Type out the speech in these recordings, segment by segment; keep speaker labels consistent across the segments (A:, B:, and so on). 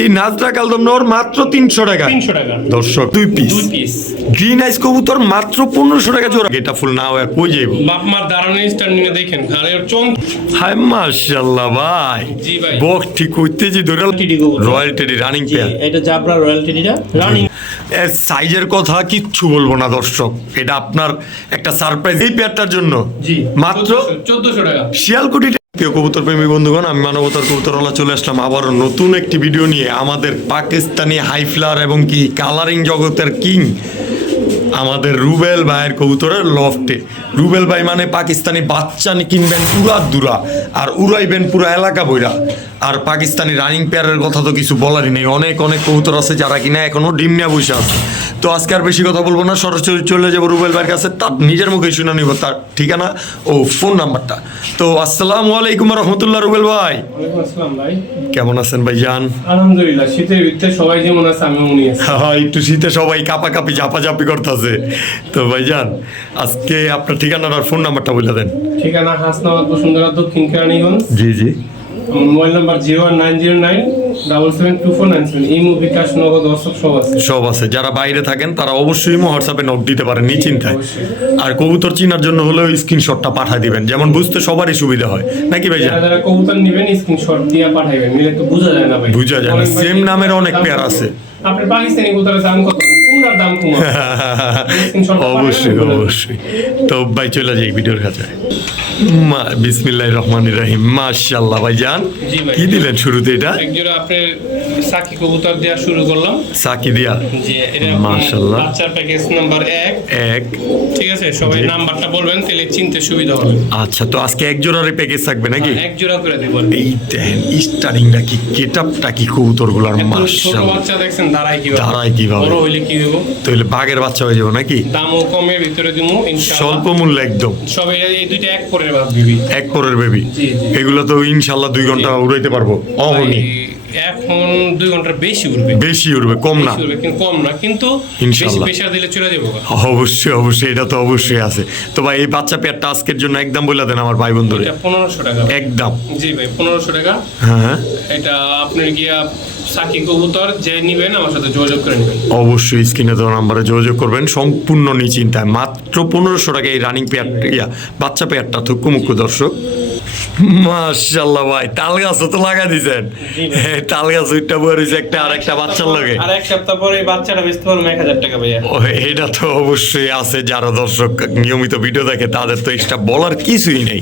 A: এই নাজরা কালদম নর মাত্র তিনশো টাকা।
B: তিনশো টাকা।
A: দর্শক দুই পিস
B: দুই পিস
A: গ্রিন আইস কবুতর মাত্র পনেরোশো টাকা জোড়া। এটা ফুল না হয় কই যাইব?
B: বাপ মার দাঁড়ানো স্ট্যান্ডিং দেখেন ঘাড়ের চোন
A: হায় মাশাল্লাহ ভাই।
B: জি ভাই।
A: বক ঠিক করতে যে ধরে রয়্যাল টেডি রানিং
C: জি,
A: পেয়ার
C: এটা জাবরা রয়্যালটিটা রানিং
A: এর সাইজের কথা কিচ্ছু বলব না দর্শক। এটা আপনার একটা সারপ্রাইজ এই পেয়ারটার জন্য
B: জি।
A: মাত্র
B: চোদ্দশো টাকা।
A: শিয়ালকুটি প্রিয় কবুতর প্রেমী বন্ধুগণ, আমি মানবতার কবুতরওয়ালা চলে আসলাম। আবারও নতুন একটি ভিডিও নিয়ে আমাদের পাকিস্তানি হাইফ্লার এবং কি কালারিং জগতের কিং আমাদের রুবেল ভাইয়ের কবুতরের লফটে। রুবেল ভাই মানে পাকিস্তানি বাচ্চা কিনবেন পুরা দুরা আর উড়াইবেন পুরা এলাকা বইরা। আর পাকিস্তানি রানিং পেয়ারের কথা তো কিছু বলারই নেই। অনেক অনেক কবুতর আছে যারা কিনা এখনও ডিম নিয়ে বসে আছে। তো আজকে আর বেশি কথা বলব না সরাসরি চলে যাব রুবেল ভাইয়ের কাছে। তার নিজের মুখে শুনে নিব তার ঠিকানা ও ফোন নাম্বারটা তো আসসালামু আলাইকুম রহমতুল্লাহ রুবেল ভাই। কেমন আছেন ভাই জান
B: আলহামদুলিল্লাহ শীতের সবাই যেমন আছে আমি মনে
A: হ্যাঁ একটু শীতে সবাই কাপাকাপি ঝাপাঝাপি করতেছে। তো ভাইজান আজকে আপনার ঠিকানার আর ফোন নাম্বারটা বলে দেন।
B: ঠিকানা হাসনাবাদ বসুন্ধরা দক্ষিণ কেরানীগঞ্জ।
A: জি জি।
B: Mobile number zero nine zero nine double seven two four nine seven. এই মুভি বিকাশ নগদ সব আছে।
A: সব আছে। যারা বাইরে থাকেন তারা অবশ্যই হোয়াটসঅ্যাপে নোট দিতে পারেন
B: অবশ্যই।
A: আর কবুতর চিনার জন্য হলেও স্ক্রিনশটটা পাঠিয়ে দিবেন। যেমন বুঝতে সবারই সুবিধা হয়। নাকি ভাইজান?
B: যারা কবুতর নেবেন স্ক্রিনশট দিয়ে নিলে তো বোঝা যায় না ভাই।
A: বোঝা যায় না।
B: অনেক
A: নামের অনেক পেয়ার আছে।
B: আপনি পাকিস্তানি কবুতরের দাম কত? কোনটার দাম কম আছে?
A: অবশ্যই অবশ্যই। তো বাই চলে যাই ভিডিওর কাছে। বিসমিল্লাহ রহমান রাহিম। মাশাল্লাহ কি দিলেন শুরুতে এটা?
B: একজোড়া আপনি সাকি কবুতর শুরু করলাম।
A: সাকি দিয়া?
B: যে এটা
A: মাশাআল্লাহ।
B: বাচ্চার প্যাকেজ নাম্বার এক।
A: এক।
B: ঠিক আছে সবাই নাম্বারটা বলবেন তাহলে চিনতে সুবিধা হবে।
A: আচ্ছা তো আজকে এক জোড়ারে প্যাকেজ থাকবে নাকি?
B: এক জোড়া করে দিব
A: এই দেন স্টারিংটা কি কবুতরগুলার
B: ছোট বাচ্চা দেখছেন দাঁড়ায় কীভাবে?
A: দাঁড়ায় কীভাবে।
B: বড় হইলে কি হইব?
A: তাহলে বাঘের বাচ্চা হয়ে যাব নাকি?
B: দামও কমের ভিতরে দিমু ইনশাআল্লাহ।
A: স্বল্প মূল্য একদম।
B: সবাই এই দুইটা এক দিবি
A: এক পরের বেবি। এগুলো তো ইনশাল্লাহ দুই ঘণ্টা উড়াইতে পারব। অহনি
B: এখন দুই ঘণ্টার বেশি উঠবে
A: বেশি উড়বে কম না।
B: কিন্তু কম না কিন্তু
A: ইনশাআল্লাহ।
B: দিলে চলে যাব
A: অবশ্যই অবশ্যই এটা তো অবশ্যই আছে। তো ভাই এই বাচ্চা জন্য একদম বলে দেন আমার ভাই বন্ধুরে।
B: পনেরোশো টাকা।
A: একদম।
B: জি ভাই পনেরোশো টাকা।
A: হ্যাঁ হ্যাঁ।
B: এটা আপনার গিয়া সাকি কবুতর যে নিবেন আমার সাথে যোগাযোগ করে নেবেন।
A: অবশ্যই স্ক্রিনে দেওয়া নাম্বারে যোগাযোগ করবেন। সম্পূর্ণ নিশ্চিন্তায় মাত্র পনেরোশো টাকা এই রানিং পেয়ার ইয়া বাচ্চা পেয়ারটা মুখ্য দর্শক। মাশাল্লাহ ভাই তাল তো লাগা দিছেন। তাল গাছ বয়ে রয়েছে একটা আর একটা বাচ্চার লগে।
B: আর এক সপ্তাহ পরে বাচ্চাটা এক হাজার টাকা ভাইয়া।
A: ও, এটা তো অবশ্যই আছে যারা দর্শক নিয়মিত ভিডিও দেখে তাদের তো এটা বলার কিছুই নেই।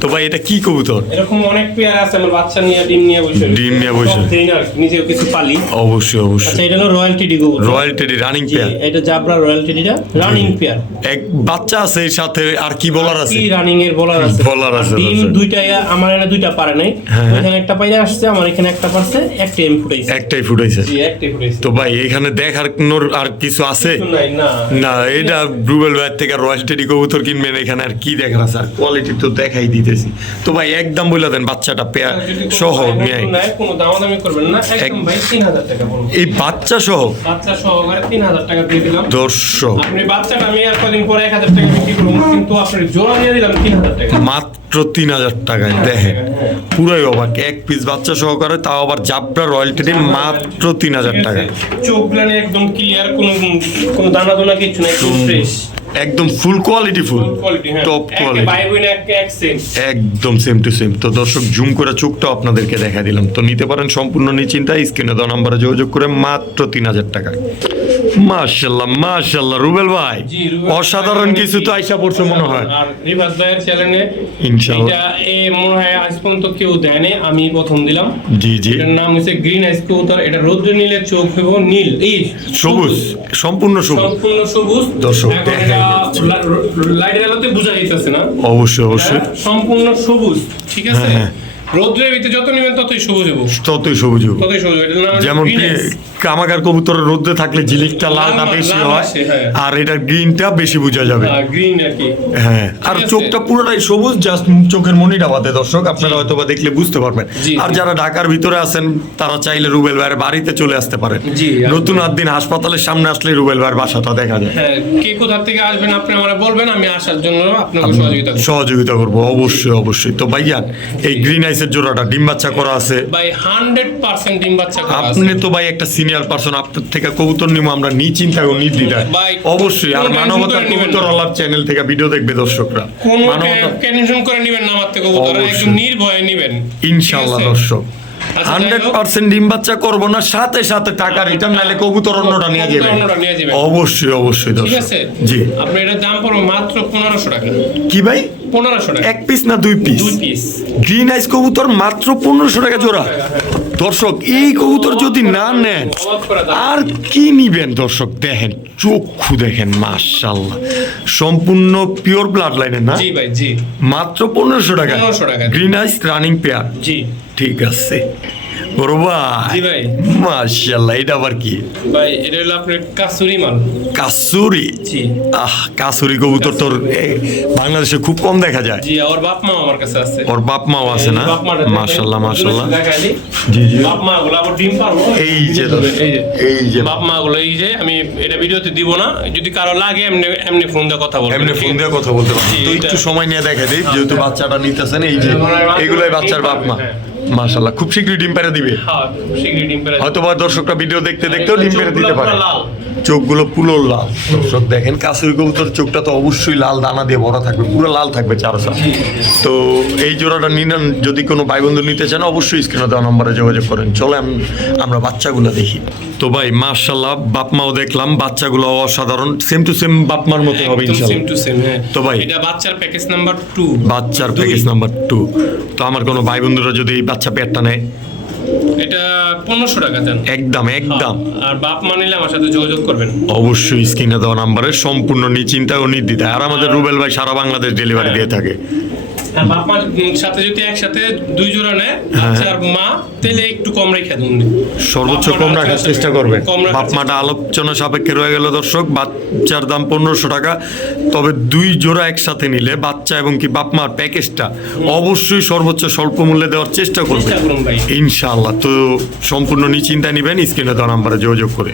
A: তো ভাই এটা কি কবুতর?
B: এরকম অনেক পেয়ার আছে আমার বাচ্চা নিয়ে ডিম নিয়ে বসে
A: ডিম নিয়ে বসে।
B: নিজেও কিছু পালি।
A: অবশ্যই
C: আচ্ছা এটা হলো রয়্যালটিডি কবুতর।
A: রয়্যাল টেডি রানিং পেয়ার
C: এটা জাবরা রয়্যালটিটা রানিং পেয়ার
A: এক বাচ্চা আছে এর সাথে আর কি বলার আছে
C: কি রানিং এর বলার আছে?
A: বলার আছে,
C: ডিম
A: দর্শক।
C: দুইটা আমার এখানে দুইটা পারে নাই।
A: হ্যাঁ।
C: এখানে একটা পাইরে আসছে আমার এখানে একটা পারছে একটা এম ফুটাইছে।
A: একটাই ফুটাইছে?
B: জি একটাই ফুটেছে
A: তো ভাই এখানে দেখার কোনো আর কিছু আছে?
B: না।
A: না এটা ব্রুবেল ভাইয়ের থেকে রয়্যাল টেডি কবুতর কিনবেন এখানে আর কি দেখার আছে? আর কোয়ালিটি তো দেখাই দিতেছি। তো ভাই একদম বলে দেন বাচ্চাটা পেয়ার
B: কোনো
A: সহ নেয়,
B: কোনো দামাদামি করবেন না একদম ভাই তিন হাজার টাকা পড়বে
A: এই বাচ্চা সহ?
B: বাচ্চা সহকারে তিন হাজার টাকা দিয়ে দিলাম।
A: দর্শক।
B: আপনি বাচ্চাটা আমি আর কদিন পরে এক হাজার টাকা বিক্রি করব কিন্তু আপনি জোড়া দিয়ে দিলাম তিন হাজার টাকা।
A: মাত্র তিন হাজার টাকায় দেখেন পুরাই অবাক। এক পিস বাচ্চা সহকারে তাও আবার জাবরা রয়্যাল টেডি মাত্র তিন হাজার
B: ঠিক আছে?
A: টাকা
B: একদম ক্লিয়ার কোনো কোনো দানা দোনা কিছু নাই ফ্রেশ
A: একদম full quality full top quality একদম সেম টু সেম তো দর্শক জুম করে চোখটা আপনাদেরকে দেখা দিলাম। তো নিতে পারেন সম্পূর্ণ নিশ্চিন্তায় স্ক্রিনে দেওয়া নাম্বারে যোগাযোগ করে মাত্র তিন হাজার টাকায়। মাশাল্লাহ মাশাল্লাহ রুবেল ভাই। অসাধারণ কিছু তো আইসা পড়ছে মনে হয়।
B: আর রিভার্স ভাইয়ের চ্যানেলে
A: ইনশাআল্লাহ।
B: এটা এ মনে হয় আজ পর্যন্ত কেউ দেয়নি আমি প্রথম দিলাম।
A: জি জি।
B: এটার নাম হচ্ছে গ্রিন আইস কবুতর এটা রৌদ্র নীলে চোখ হইব নীল এই
A: সবুজ সম্পূর্ণ সবুজ।
B: সম্পূর্ণ সবুজ।
A: দর্শক,
B: লাইটের আলোতে বোঝা যাইতেছে না।
A: অবশ্যই অবশ্যই।
B: সম্পূর্ণ সবুজ ঠিক আছে?
A: হ্যাঁ,
B: রৌদ্রের ভিতরে যত নেবেন ততই সবুজ হব।
A: ততই সবুজ হবে।
B: ততই সবুজ এটার নাম
A: যেমন কবুতর থাকলে ঝিলিকটা লালটা বেশি হয়
B: হ্যাঁ।
A: আর এটা গ্রিনটা বেশি বোঝা যাবে।
B: হ্যাঁ, green আর কি।
A: হ্যাঁ আর চোখটা পুরোটাই সবুজ জাস্ট চোখের মনিটা বাদে দর্শক আপনারা হয়তো বা দেখলে বুঝতে পারবেন। আর যারা ঢাকার ভিতরে আছেন তারা চাইলে রুবেল ভাইয়ের বাড়িতে চলে আসতে পারেন। নতুন আট দিন হাসপাতালের সামনে আসলে রুবেল ভাইয়ের বাসাটা দেখা যায়।
B: হ্যাঁ কে কোথা থেকে আসবেন আপনি আমরা বলবেন আমি আসার জন্য আপনাকে সহযোগিতা
A: সহযোগিতা করব অবশ্যই অবশ্যই। তো ভাইয়া এই গ্রিন আইস নিচের জোড়াটা ডিম বাচ্চা করা আছে।
B: ভাই হান্ড্রেড পার্সেন্ট ডিম বাচ্চা করা আছে।
A: আপনি তো ভাই একটা সিনিয়র পারসন আপনার থেকে কবুতর নিমু আমরা নিশ্চিন্তা ও নির্দ্বিধায়
B: ভাই,
A: অবশ্যই আর মানবতার
B: করে
A: কবুতর
B: না।
A: আলাপ চ্যানেল থেকে ভিডিও দেখবে দর্শকরা।
B: কোনো
A: মানবতা
B: টেনশন করে নিবেন না আমার থেকে কবুতর একদম নির্ভয়ে নিবেন। ইনশাআল্লাহ
A: দর্শক। হান্ড্রেড পার্সেন্ট ডিম বাচ্চা করব না সাথে সাথে টাকা রিটার্ন নাহলে কবুতর অন্যটা নিয়ে যাবে। অবশ্যই অবশ্যই
B: ঠিক আছে?
A: জি।
B: আপনি এটার দাম পড়বে মাত্র পনেরোশো টাকা।
A: কি ভাই?
B: পনেরোশো টাকা।
A: এক পিস না দুই পিস
B: দুই পিস
A: গ্রিন আইস কবুতর মাত্র পনেরোশো টাকা জোড়া। দর্শক এই কবুতর যদি না নেন। আর কি নিবেন দর্শক? দেখেন চক্ষু দেখেন মাশাল্লাহ সম্পূর্ণ পিওর ব্লাড লাইনে না?
B: জি ভাই জি।
A: মাত্র পনেরোশো টাকা।
B: 1500 টাকা।
A: গ্রিন আইস রানিং পেয়ার
B: জি।
A: ঠিক আছে। বড় ভাই।
B: জি
A: এটা আবার কি?
B: ভাই এটা হলো আপনার কাসুরি মাল।
A: কাসুরি? আহ কাসুরি কবুতর তোর বাংলাদেশে খুব কম দেখা যায়।
B: জি ওর বাপ মা আমার কাছে আছে।
A: ওর বাপ মাও আছে না?
B: বাপ মাটা
A: মাশাল্লাহ মাশাল্লাহ
B: দেখাই দিই।
A: জি জি।
B: বাপ মা গুলো আবার ডিম পারব
A: এই যে
B: এই যে। বাপ মা গুলো এই যে আমি এটা ভিডিওতে দিব না। যদি কারও লাগে এমনি এমনি ফোন দিয়ে কথা বলবেন।
A: এমনি ফোন দিয়ে কথা বলতে পারব। তো একটু সময় নিয়ে দেখা দিই যেহেতু বাচ্চাটা নিতেছেন এই যে এগুলাই বাচ্চার বাপ মা।
B: হ্যাঁ।
A: মাশাল্লাহ খুব শীঘ্রই ডিম পেরে দিবে।
B: হ্যাঁ শীঘ্রই ডিম পেরে
A: হয়তো বা দর্শকরা ভিডিও দেখতে দেখতেও ডিম পেরে। দিতে পারে
B: লাল।
A: চোখগুলো পুরো লাল। দর্শক দেখেন কাসুরি কবুতর চোখটা তো অবশ্যই লাল দানা দিয়ে ভরা থাকবে পুরো লাল থাকবে চারোসা তো এই জোড়াটা নিন যদি কোনো ভাই বন্ধু নিতে চান অবশ্যই স্ক্রিনে দেওয়া নম্বরে যোগাযোগ করেন। চলে আম- আমরা বাচ্চাগুলো দেখি। তো ভাই মার্শাল্লাহ বাপ মাও দেখলাম বাচ্চাগুলো অসাধারণ। সেম টু সেম বাপমার মতো হবে
B: সেম
A: ইনশাল্লাহ
B: টু সেম হ্যাঁ।
A: তো ভাই-
B: এটা বাচ্চার প্যাকেজ নাম্বার টু
A: বাচ্চার প্যাকেজ নাম্বার টু তো আমার কোনো ভাই বন্ধুরা যদি এই বাচ্চা পেটটা নেয়
B: এটা পনেরোশো টাকা দেন।
A: একদম একদম।
B: আর বাপ মানিলে আমার সাথে যোগাযোগ করবেন।
A: অবশ্যই স্ক্রিনে দেওয়া নাম্বারে সম্পূর্ণ নিশ্চিন্তা ও নির্দ্বিধায়। আর আমাদের রুবেল ভাই সারা বাংলাদেশ ডেলিভারি দিয়ে থাকে।
B: আর বাপ মার সাথে যদি একসাথে দুই জোড়া নেয়
A: হ্যাঁ।
B: আর মা তাহলে একটু কম রেখে দিন
A: সর্বোচ্চ কম রাখার চেষ্টা বাপ মাটা আলোচনা সাপেক্ষে রয়ে গেল দর্শক বাচ্চার দাম পনেরোশো টাকা। তবে দুই জোড়া একসাথে নিলে বাচ্চা এবং কি বাপ মার প্যাকেজটা অবশ্যই সর্বোচ্চ স্বল্প মূল্যে দেওয়ার চেষ্টা করবে। ইনশাআল্লাহ। তো সম্পূর্ণ নিশ্চিন্তা নিবেন স্ক্রিনে দেওয়া নাম্বারে যোগাযোগ করে।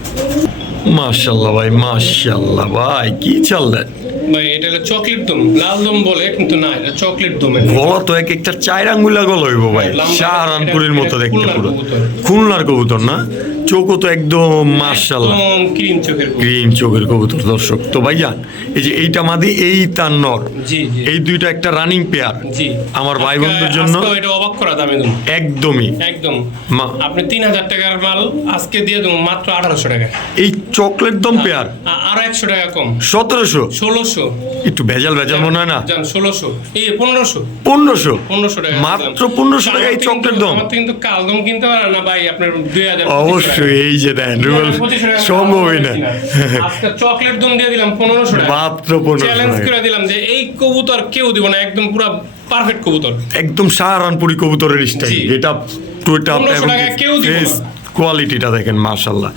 A: মাশাল্লাহ ভাই মাশাল্লাহ ভাই কি
B: ভাই এটা হলো চকলেট দম লাল দম বলে কিন্তু না এটা চকলেট দম
A: গলা তো এক একটা চার আঙ্গুলা গল হইব ভাই।
B: শাহ
A: শাহরানপুরের মতো
B: এটা
A: দেখতে পুরো। খুলনার কবুতর না? চোখও তো একদম মার্শাল্লাহ
B: ক্রিম চোখের কবুতর।
A: চোখের কবুতর দর্শক। তো ভাইয়া এই যে এইটা মাদি এই তার নর এই দুইটা একটা রানিং পেয়ার আমার ভাই বন্ধুর জন্য
B: এটা অবাক করা দামে
A: একদমই।
B: একদম। আপনি তিন হাজার টাকার মাল আজকে দিয়ে দেবো মাত্র আঠারোশো টাকা।
A: এই চকলেট দম পেয়ার
B: আরও একশো টাকা কম।
A: সতেরোশো?
B: ষোলোশো।
A: একটু ভেজাল ভেজাল মনে হয় না?
B: ষোলোশো। এই পনেরোশো।
A: পনেরোশো?
B: পনেরোশো টাকা।
A: মাত্র। 1500 টাকা এই চকলেট দম?
B: কিন্তু কালদম কিনতে পারে না ভাই আপনার দুই হাজার
A: অবশ্যই। এই যে দেন রুবেল সম্ভবই না।
B: আজকে চকলেট দম দিয়ে দিলাম পনেরোশো
A: মাত্র পনেরোশো
B: চ্যালেঞ্জ করে দিলাম যে এই কবুতর কেউ দিব না একদম পুরো পারফেক্ট কবুতর।
A: একদম সাহারানপুরি কবুতরের স্টাইল এটা
B: 1500
A: এবং
B: কেউ দিব
A: কোয়ালিটিটা দেখেন মাশাল্লাহ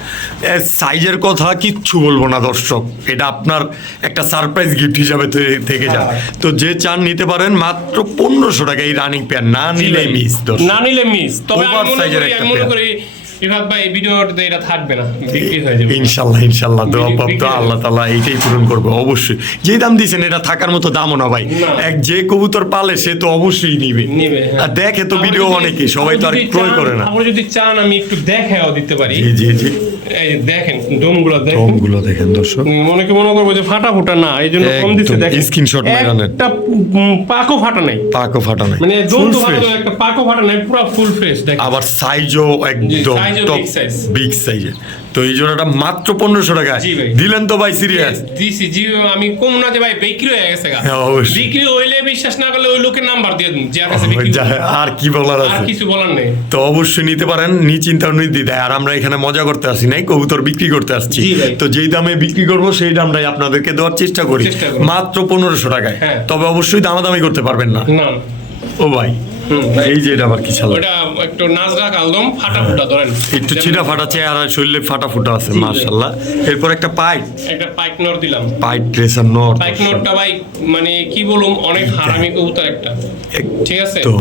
A: সাইজের কথা কিচ্ছু বলব না দর্শক। এটা আপনার একটা সারপ্রাইজ গিফট হিসাবে থেকে যায় তো যে চান নিতে পারেন মাত্র পনেরোশো টাকা এই রানিং পেয়ার না নিলে মিস
B: না নিলে মিস তবে আমি মনে করি
A: একটা
B: বিভাগ ভাই ভিডিওতে এটা থাকবে না। বিক্রি হয়ে যাবে।
A: ইনশাআল্লাহ ইনশাআল্লাহ দোয়া। আল্লাহ তাআলা এইটাই পূরণ করবে অবশ্যই। যেই দাম দিয়েছেন এটা থাকার মতো দামও না ভাই। এক যে কবুতর পালে সে তো অবশ্যই নিবে।
B: নিবে, হ্যাঁ।
A: আর দেখে তো ভিডিও
B: অনেকে
A: অনেকেই সবাই তো আর ক্রয় করে না।
B: আপনি যদি চান আমি একটু দেখাও দিতে পারি।
A: জি জি জি।
B: এই দেখেন ডোমগুলো দেখেন।
A: ডোমগুলো দেখেন দর্শক।
B: মনে মনে করব যে ফাটা ফুটা না এই জন্য কম দিচ্ছে দেখেন।
A: স্ক্রিনশট মেরে
B: একটা পাকও ফাটা নাই।
A: পাকও ফাটা নাই।
B: মানে ডোম
A: তো
B: ফাটা একটা পাকও ফাটা নাই পুরো ফুল ফ্রেশ দেখেন।
A: আবার সাইজও একদম টপ বিগ সাইজের তো এই জোড়াটা মাত্র পনেরোশো
B: ভাই।
A: দিলেন তো ভাই সিরিয়াস
B: দিছি জি আমি কম না যে ভাই বিক্রি হয়ে গেছে
A: হ্যাঁ।
B: বিক্রি হইলে বিশ্বাস না করলে ওই লোকের নাম্বার দিয়ে দিন যার কাছে
A: আর কি বলার আছে?
B: কিছু বলার নেই।
A: তো অবশ্যই নিতে পারেন নিশ্চিন্তা নির্দ্বিধায় আর আমরা এখানে মজা করতে আসি নাই কবুতর বিক্রি করতে আসছি। তো যেই দামে বিক্রি করব সেই দামটাই আপনাদেরকে দেওয়ার চেষ্টা করি। মাত্র পনেরোশো টাকায়।
B: হ্যাঁ।
A: তবে অবশ্যই দামাদামি করতে পারবেন না।
B: না।
A: ও ভাই। এই যে এটা আবার কি ছাড়া
B: একটু নাজরা কালদম ফাটা ফুটা ধরেন।
A: একটু ছিটা ফাটা চেহারা শরীরে ফাটা ফুটা আছে মার্শাল্লাহ এরপর একটা পাইট।
B: একটা পাইক নর দিলাম।
A: পাইট ট্রেসার নর।
B: পাইক নরটা ভাই মানে কি বলুম অনেক হারামি কবুতর একটা। ঠিক আছে?
A: তো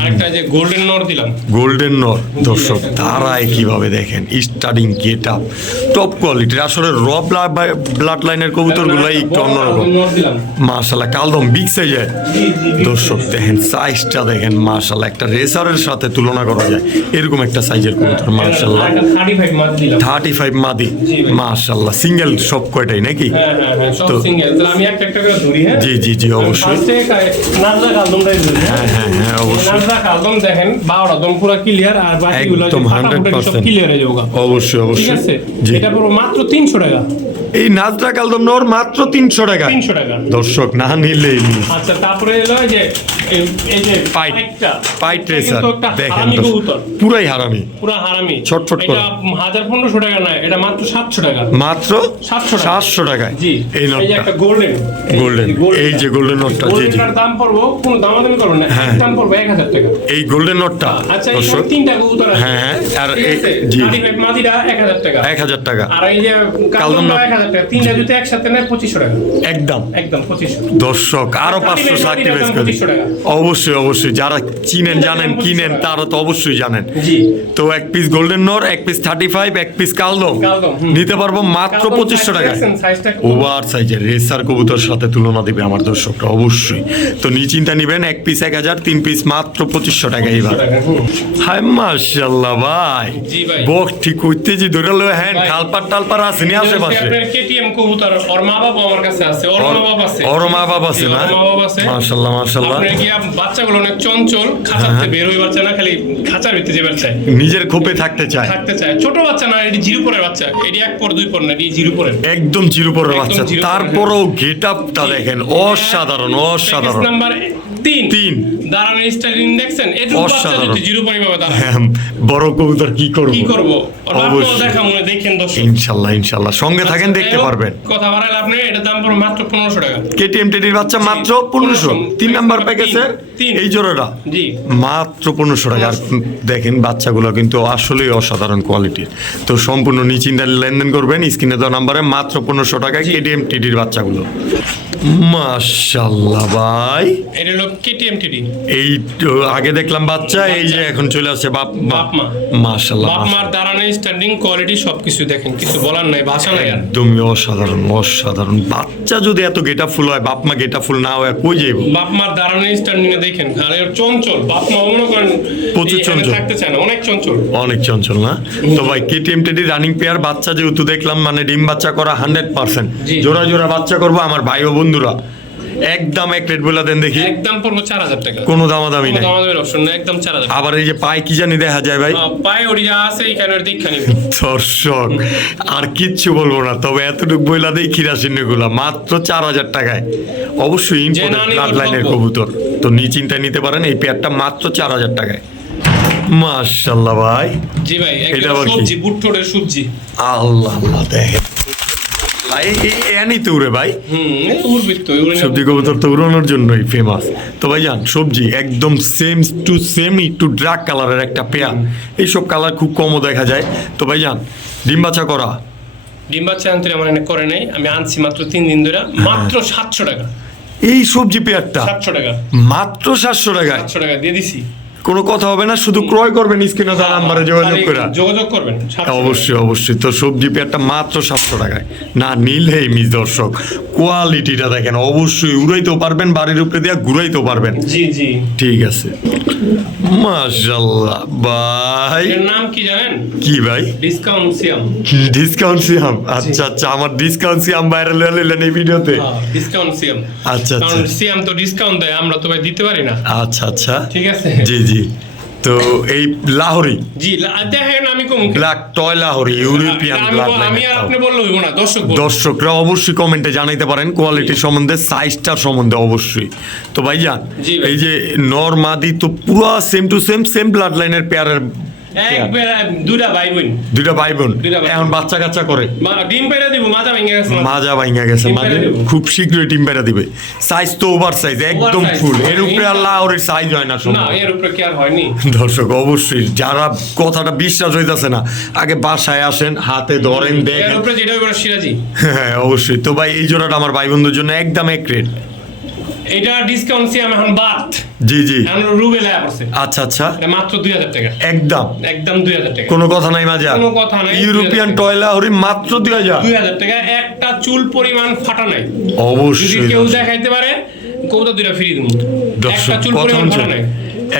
B: আরেকটা যে গোল্ডেন নর দিলাম।
A: গোল্ডেন নর। দর্শক তারাই কীভাবে দেখেন? স্টার্টিং গেট আপ টপ কোয়ালিটির আসলে র ব্লাড লাইনের কবুতরগুলো একটু অন্যরকম। মার্শাল্লাহ কালদম বিগ সাইজের দর্শক দেখেন সাইজটা দেখেন মার্শাল্লাহ একটা রেসারের সাথে তুলনা করা যায়। এরকম একটা সাইজের কবুতর মার্শাল্লাহ
B: থার্টি ফাইভ
A: মাদি মার্শাল্লাহ সিঙ্গেল সব কয়টাই নাকি?
B: হ্যাঁ হ্যাঁ হ্যাঁ
A: তো- জি জি জি অবশ্যই। হ্যাঁ? হ্যাঁ হ্যাঁ অবশ্যই।
B: দেখেন বারোটা দম পুরো ক্লিয়ার আর বাকিগুলো
A: একদম
B: ফুটা সব ক্লিয়ার হয়ে যাবে
A: অবশ্যই
B: ঠিক
A: অবশ্যই।
B: আছে? এটা পুরো মাত্র তিনশো টাকা।
A: এই নাজরা কালদম নর মাত্র তিনশো টাকা।
B: তিনশো টাকা।
A: দর্শক না নিলেই
B: আচ্ছা তারপরে এলো এই যে এই- যে
A: পাইট। Pint racer. দেখেন পুরাই হারামি।
B: পুরো হারামি।
A: ছটফট করে।
B: এটা হাজার পনেরোশো টাকা নয় এটা মাত্র সাতশো টাকা।
A: মাত্র
B: 700 টাকা।
A: সাতশো টাকায়।
B: জি।
A: এই নটটা
B: একটা গোল্ডেন
A: গোল্ডেন এই যে গোল্ডেন নটটা জি জি।
B: দাম পড়ব কোনো দামাদামি করবেন না
A: হ্যাঁ।
B: দাম পড়ব এক হাজার টাকা।
A: এই গোল্ডেন নটটা
B: আচ্ছা তিনটা কবুতর
A: হ্যাঁ, হ্যাঁ, আর এই- জি।
B: এক হাজার টাকা।
A: এক হাজার টাকা।
B: আর এই যে
A: কালদম না-
B: হাজার টাকা তিনটা যদি একসাথে নেয় পঁচিশশো টাকা।
A: একদম।
B: একদম পঁচিশশো।
A: দর্শক
B: আরও
A: পাঁচশো করে অবশ্যই অবশ্যই। যারা চিনেন জানেন কিনেন তারা তো অবশ্যই জানেন। তো এক পিস গোল্ডেন নর এক পিস থার্টি ফাইভ এক পিস কালদম। নিতে পারব মাত্র পঁচিশশো
B: দেখছেন?
A: ওভার সাইজের রেসার কবুতর সাথে তুলনা দিবে আমার দর্শকরা অবশ্যই। তো নিচিন্তা নিবেন এক পিস এক হাজার তিন পিস মাত্র পঁচিশশো টাকা এইবার হাই মার্শাল্লাহ ভাই। বক ঠিক করতে যে ধরে লো হ্যাঁ
B: ভাই।
A: খালপার টালপার আসেনি আশেপাশে।
B: KTM কবুতর, ওর মা বাবা আমার কাছে আছে, ওর মা বাবা আছে।
A: ওর মা বাবা আছে না?
B: মা বাবা আছে।
A: মার্শাল্লাহ মার্শাল্লাহ
B: আপনার কি বাচ্চাগুলো অনেক চঞ্চল খাঁচার থেকে বের হইবার চায় না খালি খাঁচার ভিতরে যেবার চায়
A: নিজের খোপে থাকতে চায়।
B: থাকতে চায়। ছোট বাচ্চা না এটি জিরো পরের বাচ্চা। এটি এক পর দুই পর না এটি জিরো পরের।
A: একদম জিরো পরের বাচ্চা। তারপরেও গেট আপটা দেখেন অসাধারণ অসাধারণ।
B: নাম্বার তিন।
A: তিন।
B: দাঁড়ানোর স্টাইলিং দেখছেন এটুকু বাচ্চা
A: অসাধারণ।
B: যদি জিরো পরি দাঁড়ায়
A: হ্যাঁ, বড় কবুতর কি করব?
B: কি করব?
A: অবশ্যই।
B: দেখা মনে দেখেন দর্শক।
A: ইনশাল্লাহ ইনশাল্লাহ। সঙ্গে থাকেন দেখতে পারবেন।
B: কথা বাড়ালে আপনি এটা দাম পড়বে মাত্র পনেরোশো টাকা।
A: কেটিএম টেডির বাচ্চা মাত্র পনেরোশো।
B: 1500
A: তিন নাম্বার প্যাকেজে এই জোড়াটা।
B: জি।
A: মাত্র টাকা। আর দেখেন বাচ্চাগুলো কিন্তু আসলেই অসাধারণ কোয়ালিটির। তো সম্পূর্ণ নিচিন্তার লেনদেন করবেন। স্ক্রিনে দেওয়া নাম্বারে মাত্র পনেরোশো টাকায়। কেটিএম টিডির বাচ্চাগুলো। মাশাল্লাহ ভাই।
B: এটা হলো কেটিএম টিডি
A: এই তো আগে দেখলাম বাচ্চা এই যে এখন চলে আসছে বাপ
B: বাপ মা।
A: মাশাল্লাহ
B: বাপ মার দাঁড়ানো স্ট্যান্ডিং কোয়ালিটি সবকিছু দেখেন কিছু বলার নাই ভাষা নাই
A: একদমই অসাধারণ অসাধারণ। বাচ্চা যদি এত গেটা ফুল হয় বাপ মা গেটা ফুল না হয় কই যাইব?
B: বাপ মার দাঁড়ানো স্ট্যান্ডিং দেখেন আর চঞ্চল। বাপ মা মনে করেন
A: প্রচুর চঞ্চল।
B: থাকতে চায় না অনেক চঞ্চল।
A: অনেক চঞ্চল না? তো ভাই কেটিএম টেডি রানিং পেয়ার বাচ্চা যেহেতু দেখলাম মানে ডিম বাচ্চা করা হান্ড্রেড পার্সেন্ট। জোড়া জোড়া বাচ্চা করব আমার ভাই ও বন্ধুরা একদম এক রেট বলে দেন দেখি।
B: একদম পড়ব চার হাজার টাকা।
A: কোনো দামাদামি নাই।
B: আমাদের অপশন না একদম চার হাজার
A: আবার এই যে পায়ে কি জানি দেখা যায় ভাই।
B: পায়ে ওড়িয়া আছে এখানে ওর দীক্ষা নিবে।
A: দর্শক আর কিচ্ছু বলব না তবে এতটুকু বইলা দেই মাত্র চার হাজার টাকায়। অবশ্যই ইম্পোর্টেড ব্লাড লাইনের কবুতর। তো নিশ্চিন্তায় নিতে পারেন এই পেয়ারটা মাত্র চার হাজার টাকায়। মাশাল্লাহ ভাই।
B: জি ভাই
A: এটা
B: একদম
A: আবার কি?
B: সবজি সবজি।
A: আল্লাহ আল্লাহ দেখেন। এনি তো উড়ে ভাই। সবজি কবুতর তো উড়ানোর জন্যই ফেমাস তো ভাই সবজি একদম সেম টু সেম একটু ড্রাক কালারের একটা পেয়ার। এইসব কালার খুব কমও দেখা যায়। তো ভাই ডিম করা?
B: ডিম বাচ্চা আনতে আমার এনে করে নাই। আমি আনছি মাত্র তিন দিন ধরে মাত্র সাতশো টাকা।
A: এই সবজি পেয়ারটা?
B: সাতশো টাকা।
A: মাত্র সাতশো টাকায়?
B: সাতশো টাকা দিয়ে দিছি।
A: কোনো কথা হবে না শুধু ক্রয় করবেন স্ক্রিনে তার নাম্বারে যোগাযোগ করে।
B: যোগাযোগ করবেন
A: অবশ্যই অবশ্যই। তো সবজি পেয়ারটা মাত্র সাতশো টাকায়। না নিলেই মিস দর্শক কোয়ালিটিটা দেখেন অবশ্যই উড়াইতেও পারবেন বাড়ির উপরে দিয়ে ঘুরাইতেও পারবেন।
B: জি জি।
A: ঠিক আছে। মাশাল্লাহ ভাই।
B: এর নাম কি জানেন?
A: কি ভাই?
B: ডিসকাউন্ট সিয়াম।
A: ডিসকাউন্ট সিয়াম? আচ্ছা আচ্ছা আমার ডিসকাউন্ট সিয়াম ভাইরাল হয়ে নিলেন এই ভিডিওতে।
B: ডিসকাউন্ট সিয়াম।
A: আচ্ছা আচ্ছা।
B: সিয়াম তো ডিসকাউন্ট দেয় আমরা তো ভাই দিতে পারি না।
A: আচ্ছা আচ্ছা।
B: ঠিক আছে?
A: জি। জি। তো এই লাহোরি।
B: জি দেখেন আমি কম
A: black toy Lahori European
B: black আমি আর আপনি বললে হইব না দর্শক
A: দর্শকরা অবশ্যই কমেন্টে জানাইতে পারেন কোয়ালিটি সম্বন্ধে সাইজটার সম্বন্ধে অবশ্যই। তো ভাইজান এই যে নর মাদি তো পুরো same to same same blood লাইনের পেয়ারের
B: একবার ভাই বোন
A: দুইটা ভাই বোন এখন বাচ্চা কাচ্চা করে
B: ডিম পেড়ে দিব মাজা ভেঙে গেছে।
A: মাজা ভাঙা গেছে। মানে খুব শীঘ্রই দিবে। সাইজ তো ওভার সাইজ একদম ফুল এর উপরে আল্লাহ ওর সাইজ হয় না
B: না
A: সম্ভব
B: এর উপরে কি আর হয়নি?
A: দর্শক অবশ্যই যারা কথাটা বিশ্বাস হইতাছে না আগে বাসায় আসেন হাতে ধরেন
B: এর
A: দেখেন।
B: উপরে যেটা সিরাজি।
A: হ্যাঁ অবশ্যই। তো ভাই এই জোড়াটা আমার ভাই বন্ধুর জন্য একদম এক রেট
B: এটা ডিসকাউন্ট সিয়াম এখন বাদ।
A: জি জি।
B: এখন অ্যাপ আছে
A: আচ্ছা আচ্ছা।
B: এটা মাত্র দুই হাজার টাকা।
A: একদম।
B: একদম দুই হাজার টাকা।
A: কোনো কথা নাই মাজা
B: কোনো কথা নাই,
A: ইউরোপিয়ান টয়লা হরি মাত্র দুই হাজার।
B: দুই হাজার টাকা একটা চুল পরিমাণ ফাটা নাই। যদি কেউ। দেখাইতে পারে কৌটা দুইটা ফ্রি দিব। একটা চুল পরিমাণ ফাটা নাই।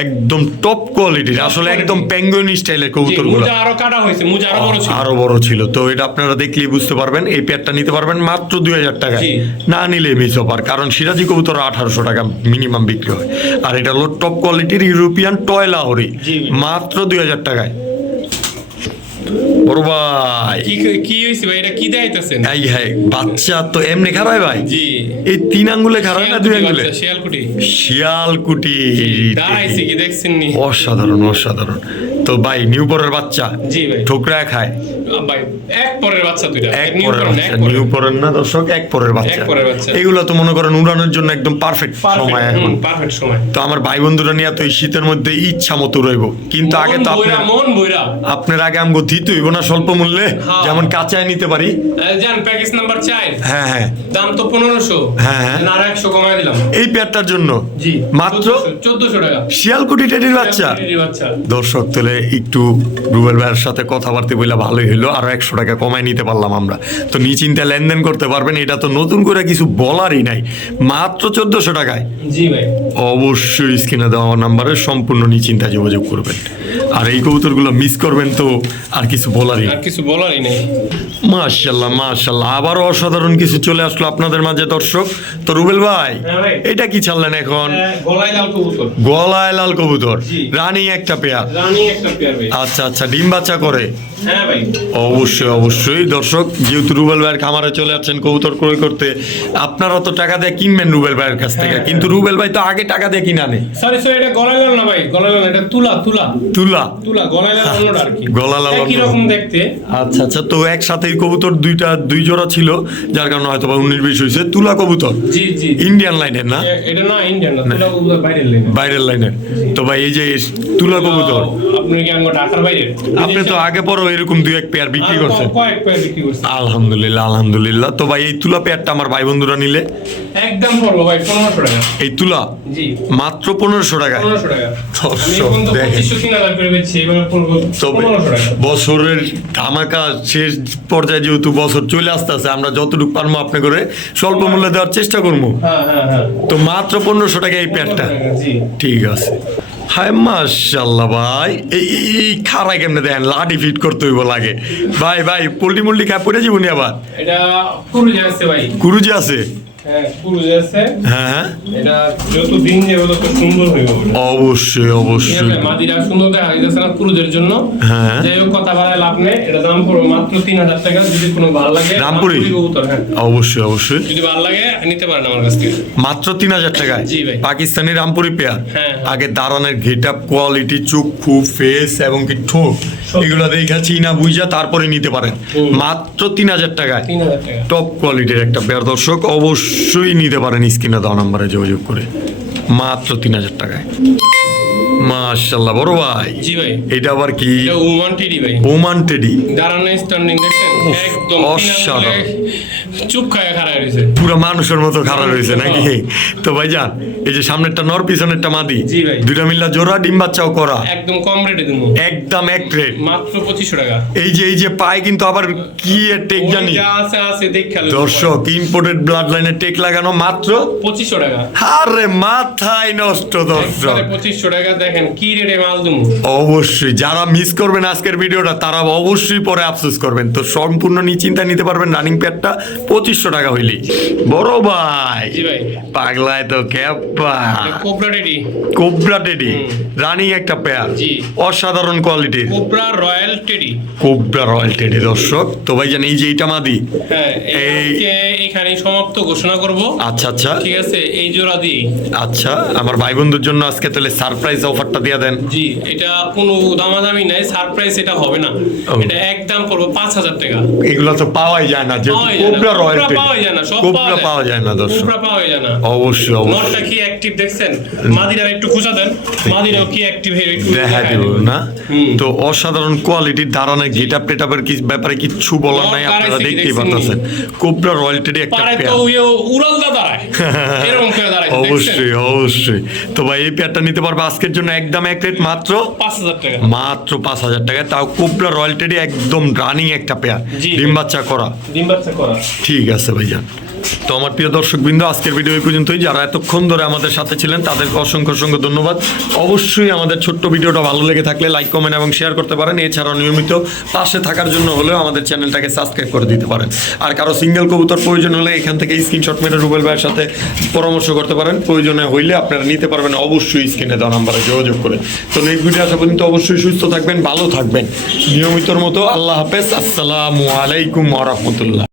A: একদম টপ কোয়ালিটির আসলে একদম পেঙ্গুইন স্টাইলের
B: কবুতর
A: কবুতরগুলো
B: আরও কাটা হয়েছে মুজা আরও বড় ছিল।
A: আরও বড় ছিল তো এটা আপনারা দেখলেই বুঝতে পারবেন এই পেয়ারটা নিতে পারবেন মাত্র দুই হাজার টাকায়। না নিলে মিস অফার কারণ সিরাজি কবুতর আঠারোশো টাকা মিনিমাম বিক্রি হয়। আর এটা হলো টপ কোয়ালিটির ইউরোপিয়ান টয়
B: লাহরি
A: মাত্র দুই হাজার টাকায়। ভাই
B: কি কি হয়েছে ভাই? এটা কি দেখাইতেছেন?
A: এই হ্যাঁ বাচ্চা তো এমনি খারাপ ভাই?
B: জি।
A: এই তিন আঙ্গুলে খারাপ না দুই আঙ্গুলে?
B: শিয়ালকুটি।
A: শিয়ালকুটি
B: দাঁড়াইছে কি দেখছেন নি
A: অসাধারণ অসাধারণ। তো ভাই নিউপরের বাচ্চা।
B: জি ভাই।
A: ঠোকরা খায়।
B: ভাই এক পরের বাচ্চা দুইটা।
A: এক
B: নিউ
A: পরের
B: পরের
A: বাচ্চা
B: পরের।
A: নিউ পরের না দর্শক এক পরের বাচ্চা।
B: পরের।
A: এগুলো তো মনে করেন উড়ানোর জন্য একদম পারফেক্ট সময় এখন।
B: পারফেক্ট সময়।
A: তো আমার ভাই বন্ধুরা নিয়ে তো এই শীতের মধ্যে ইচ্ছা মতো রইব। কিন্তু আগে তো
B: মন
A: আপনার
B: মন বইরা
A: আপনার আগে আমগো দিতে হইব না স্বল্প মূল্যে।
B: হ্যাঁ।
A: যেমন কাঁচায় নিতে পারি।
B: যান প্যাকেজ নাম্বার চার।
A: হ্যাঁ হ্যাঁ।
B: দাম তো পনেরোশো।
A: হ্যাঁ, হ্যাঁ।
B: আর একশো কমাই দিলাম।
A: এই পেয়ারটার জন্য?
B: জি।
A: মাত্র?
B: চোদ্দশো টাকা।
A: শিয়ালকুটি টেডির বাচ্চা। দর্শক তাহলে একটু রুবেল ভাইয়ের সাথে কথাবার্তা বলে ভালোই হলো আরও একশো টাকা কমায় নিতে পারলাম আমরা। তো নিচিন্তা লেনদেন করতে পারবেন এটা তো নতুন করে কিছু বলারই নাই। মাত্র চোদ্দশো টাকায়?
B: জি ভাই।
A: অবশ্যই স্ক্রিনে দেওয়া নাম্বারে সম্পূর্ণ নিচিন্তা যোগাযোগ করবেন। আর এই কবুতরগুলো মিস করবেন তো আর কিছু বলারই
B: আর কিছু বলারই নেই।
A: মাশাল্লাহ মাশাল্লাহ আবারও অসাধারণ কিছু চলে আসলো আপনাদের মাঝে দর্শক। তো রুবেল ভাই
B: হ্যাঁ
A: এটা কি ছাড়লেন এখন?
B: আহ, গলায় লাল কবুতর।
A: গলায় লাল কবুতর। একটা পেয়ার।
B: রানি একটা পেয়ার ভাই
A: আচ্ছা আচ্ছা ডিম বাচ্চা করে?
B: হ্যাঁ
A: অবশ্যই অবশ্যই। দর্শক যেহেতু রুবেল ভাইয়ের খামারে চলে যাচ্ছেন কবুতর ক্রয় করতে আপনারা তো টাকা দিয়ে কিনবেন রুবেল ভাইয়ের কাছ থেকে।
B: হ্যাঁ।
A: কিন্তু রুবেল ভাই তো আগে টাকা দিয়ে কিনা নেই
B: সরি সরি এটা লাল না ভাই লাল এটা তুলা তুলা।
A: তুলা?
B: তুলা লাল অন্যটা আর কি।
A: লাল
B: একই রকম দেখতে।
A: আচ্ছা আচ্ছা তো একসাথে কবুতর দুইটা দুই জোড়া ছিল যার কারণে হয়তো বা উনিশ বিশ হয়েছে। তুলা কবুতর?
B: জি জি।
A: ইন্ডিয়ান লাইনের না?
B: এটা না ইন্ডিয়ান না তুলা কবুতর বাইরের লেন
A: বাইরের লাইনের তো ভাই এই যে তুলা কবুতর।
B: আপনি
A: তো আগে পরও এরকম দুই এক পেয়ার বিক্রি করছেন। আলহামদুলিল্লাহ আলহামদুলিল্লাহ। তো ভাই এই তুলা পেয়ারটা আমার ভাই বন্ধুরা নিলে?
B: একদম পড়ব ভাই পনেরোশো টাকা।
A: এই তুলা?
B: জি।
A: মাত্র পনেরোশো
B: টাকা?
A: তবে বছরের ধামাকা শেষ পর্যায়ে যেহেতু বছর চলে আসতে আসতেছে আমরা যতটুকু পারব আপনি করে স্বল্প মূল্যে দেওয়ার চেষ্টা করব।
B: হ্যাঁ হ্যাঁ হ্যাঁ।
A: তো মাত্র পনেরোশো টাকা এই প্যাডটা ঠিক আছে। হায় মাশাল্লাহ ভাই। এই খারাই কেমনে দেন? লাঠি ফিট করতে হইব লাগে। ভাই ভাই পোল্ট্রি মুল্টি খায় পড়ে যাবনি আবার?
B: এটা কুরুজি আছে ভাই।
A: কুরুজি আছে?
B: হ্যাঁ
A: হ্যাঁ।
B: এটা যত দিন যাবে তত সুন্দর হইব
A: অবশ্যই অবশ্যই।
B: মাদিরা সুন্দর দেখা যাচ্ছে না কুরুজের জন্য। যাই হোক কথা বাড়ায় লাভ নেই। এটা দাম পড়বে মাত্র তিন হাজার টাকা। যদি কোনো ভালো লাগে
A: রামপুরি?
B: রামপুরি কবুতর,
A: অবশ্যই অবশ্যই।
B: যদি ভালো লাগে নিতে পারেন আমার কাছ থেকে।
A: মাত্র তিন হাজার টাকায়?
B: জি ভাই।
A: পাকিস্তানি রামপুরি পেয়ার?
B: হ্যাঁ।
A: আগে দারানের গেট আপ কোয়ালিটি চক্ষু ফেস এবং কি ঠোঁট এগুলো দেখা চিনা বুঝা তারপরে নিতে পারেন। মাত্র তিন হাজার টাকায়।
B: টাকা।
A: টপ কোয়ালিটির একটা পেয়ার দর্শক অবশ্যই। নিতে পারেন স্ক্রিনে দেওয়া নাম্বারে যোগাযোগ করে। মাত্র তিন হাজার টাকায়। মাশাল্লাহ বড় ভাই।
B: জি ভাই।
A: এটা আবার কি?
B: এটা উমান টিডি ভাই।
A: ওমান টেডি
B: দাঁড়ানো স্ট্যান্ডিং দেখছেন? একদম
A: অসাধারণ।
B: চুপ খায় খারাপ রয়েছে।
A: পুরো মানুষের মতো খারাপ রয়েছে নাকি? তো ভাই যান এই যে সামনেরটা নর পিছনেরটা মাদি
B: জি ভাই।
A: দুইটা মিল্লা জোড়া ডিম বাচ্চাও করা।
B: একদম কম রেটে দেবো।
A: একদম এক রেট
B: মাত্র পঁচিশশো টাকা।
A: এই যে এই যে পায় কিন্তু আবার কি টেক জানি?
B: যা আছে আছে দেখ খেলো
A: দর্শক ইম্পোর্টেড ব্লাড লাইনে টেক লাগানো মাত্র
B: পঁচিশশো টাকা।
A: আরে মাথায় নষ্ট দর্শক।
B: পঁচিশশো টাকা দেখেন কি রেটে মাল
A: অবশ্যই যারা মিস করবেন আজকের ভিডিওটা তারা অবশ্যই পরে আফসোস করবেন। তো সম্পূর্ণ নিশ্চিন্তা নিতে পারবেন রানিং প্যাডটা পঁচিশশো টাকা হইলেই। বড় ভাই
B: জি ভাই।
A: পাগলায় তো Kappa
B: cobra ready.
A: Cobra teddy running একটা পেয়ার
B: জি।
A: অসাধারণ কোয়ালিটির
B: cobra royal teddy.
A: Cobra royal teddy দর্শক। তো ভাই জান এই যে এইটা মাদি
B: হ্যাঁ সমাপ্ত ঘোষণা করব।
A: আচ্ছা আচ্ছা।
B: ঠিক আছে এই জোড়া দিয়ে
A: আচ্ছা আমার ভাই বন্ধুর জন্য আজকে তাহলে সারপ্রাইজ অফারটা দিয়ে দেন।
B: জি এটা কোনো দামাদামি নাই সারপ্রাইজ এটা হবে না। এটা একদম পড়ব পাঁচ হাজার টাকা।
A: এগুলো তো পাওয়াই যায় না যে। কোবরা রয়্যাল
B: কোবরা পাওয়াই যায় না, সব
A: কোবরা পাওয়া যায় না দর্শক।
B: কোবরা পাওয়া যায় না।
A: অবশ্যই অবশ্যই।
B: নটটা কি অ্যাক্টিভ দেখছেন? মাদিরার একটু খুঁজা দেন। মাদিরাও কি অ্যাক্টিভ একটু
A: দেখা দিব না। তো অসাধারণ কোয়ালিটির ধারণা গেট আপ টেটাপের কি ব্যাপারে কিছু বলার নাই আপনারা দেখতেই? পাচ্ছেন কোবরা রয়্যালটির একটা পেয়ার
B: উড়াল দাঁড়ায়। এরকম করে দাঁড়ায়
A: অবশ্যই অবশ্যই। তো ভাই এই পেয়ারটা নিতে পারবে আজকের জন্য একদম এক রেট মাত্র
B: পাঁচ হাজার টাকা।
A: মাত্র পাঁচ হাজার টাকা। তাও কোবরা রয়্যালটির একদম রানিং একটা পেয়ার ডিম বাচ্চা করা।
B: ডিম বাচ্চা করা।
A: ঠিক আছে ভাইজান। তো আমার প্রিয় দর্শক বিন্দু আজকের ভিডিও এই পর্যন্তই। যারা এতক্ষণ ধরে আমাদের সাথে ছিলেন তাদেরকে অসংখ্য অসংখ্য ধন্যবাদ। অবশ্যই আমাদের ছোট্ট ভিডিওটা ভালো লেগে থাকলে লাইক কমেন্ট এবং শেয়ার করতে পারেন। এছাড়াও নিয়মিত পাশে থাকার জন্য হলেও আমাদের চ্যানেলটাকে সাবস্ক্রাইব করে দিতে পারেন। আর কারও সিঙ্গেল কবুতর প্রয়োজন হলে এখান থেকে স্ক্রিনশট মেরে রুবেল ভাইয়ের সাথে পরামর্শ করতে পারেন। প্রয়োজনে হইলে আপনারা নিতে পারবেন অবশ্যই স্ক্রিনে দেওয়া নাম্বারে যোগাযোগ করে। তো নেক্সট ভিডিও আসা পর্যন্ত অবশ্যই সুস্থ থাকবেন, ভালো থাকবেন। নিয়মিতর মতো আল্লাহ হাফেজ। আসসালামু আলাইকুম রাহমাতুল্লাহ।